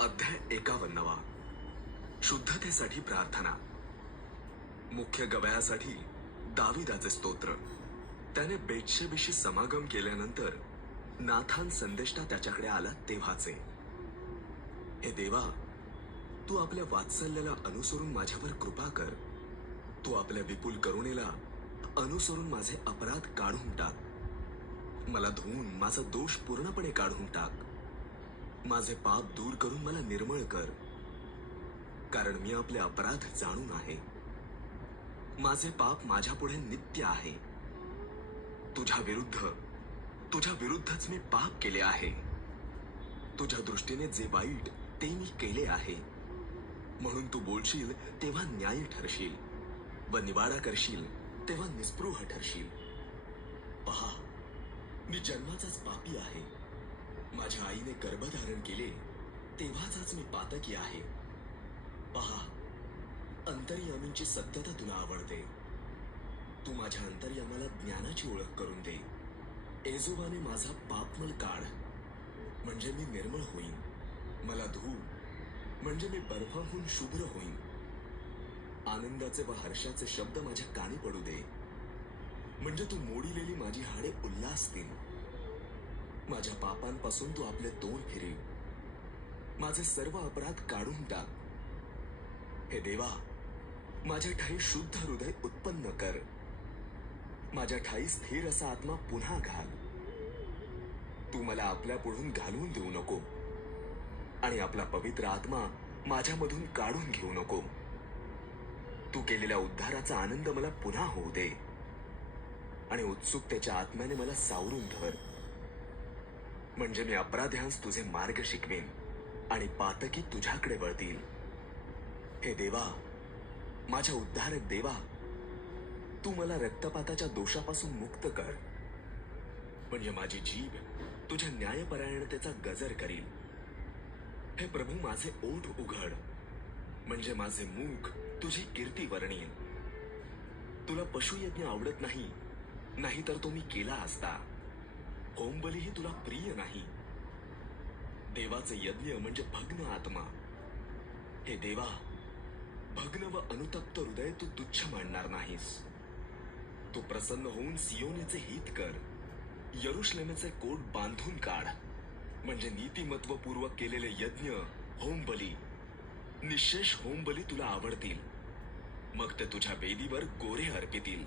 अध्याय 51. शुद्धतेसाठी प्रार्थना. मुख्य गवयासाठी दाविदाचे स्तोत्र. त्याने बेतशेबीशी समागम केल्यानंतर नाथान संदेष्टा त्याच्याकडे आला तेव्हाचे. हे देवा, तू आपल्या वात्सल्याला अनुसरून माझ्यावर कृपा कर. तू आपल्या विपुल करुणेला अनुसरून माझे अपराध काढून टाक. मला धुवून माझा दोष पूर्णपणे काढून टाक. माझे पाप दूर करून मला निर्मळ कर, कारण मी आपले अपराध जाणून आहे. माझे पाप माझ्या पुढे नित्य आहे. तुझ्या विरुद्धच मी पाप केले आहे. तुझ्या दृष्टीने जे वाईट ते मी केले आहे. म्हणून तू बोलशील तेव्हा न्याय ठरशील व निवाडा करशील तेव्हा निस्पृह ठरशील. पहा, मी जन्माचाच पापी आहे. माझ्या आईने गर्भधारण केले तेव्हाचाच मी पातकी आहे. पहा, अंतर्यामींची सत्यता तुला आवडते. तू माझ्या अंतर्यामाला ज्ञानाची ओळख करून दे. एजोबाने माझा पापमल काढ, म्हणजे मी निर्मळ होईन. मला धू, म्हणजे मी बर्फाहून शुभ्र होईन. आनंदाचे व हर्षाचे शब्द माझ्या कानी पडू दे, म्हणजे तू मोडीलेली माझी हाडे उल्हासतील. माझ्या पापांपासून तू आपले तोंड फिरव. माझे सर्व अपराध काढून टाक. हे देवा, माझ्या ठाई शुद्ध हृदय उत्पन्न कर. माझ्या ठाई स्थिर असा आत्मा पुन्हा घाल. तू मला आपल्या पुढून घालवून देऊ नको आणि आपला पवित्र आत्मा माझ्यामधून काढून घेऊ नको. तू केलेल्या उद्धाराचा आनंद मला पुन्हा होऊ दे आणि उत्सुकतेच्या आत्म्याने मला सावरून धर, म्हणजे मी अपराध्यांस तुझे मार्ग शिकवेन आणि पातकी तुझ्याकडे वळतील. हे देवा, माझ्या उद्धारक देवा, तू मला रक्तपाताच्या दोषापासून मुक्त कर, म्हणजे माझी जीभ तुझ्या न्यायपरायणतेचा गजर करील. हे प्रभू, माझे ओठ उघड, म्हणजे माझे मुख तुझी कीर्ती वर्णील. तुला पशुयज्ञ आवडत नाही, नाहीतर तो मी केला असता. होमबलीही तुला प्रिय नाही. देवाचे यज्ञ म्हणजे भग्न आत्मा. हे देवा, भग्न व अनुतप्त हृदय तू तुच्छ मानणार नाहीस. तू प्रसन्न होऊन सियोनेचे हित कर. यरुशलेमेचे कोट बांधून काढ, म्हणजे नीतिमत्वपूर्वक केलेले यज्ञ, होमबली, निःशेष होमबली तुला आवडतील. मग ते तुझ्या वेदीवर गोरे अर्पितील.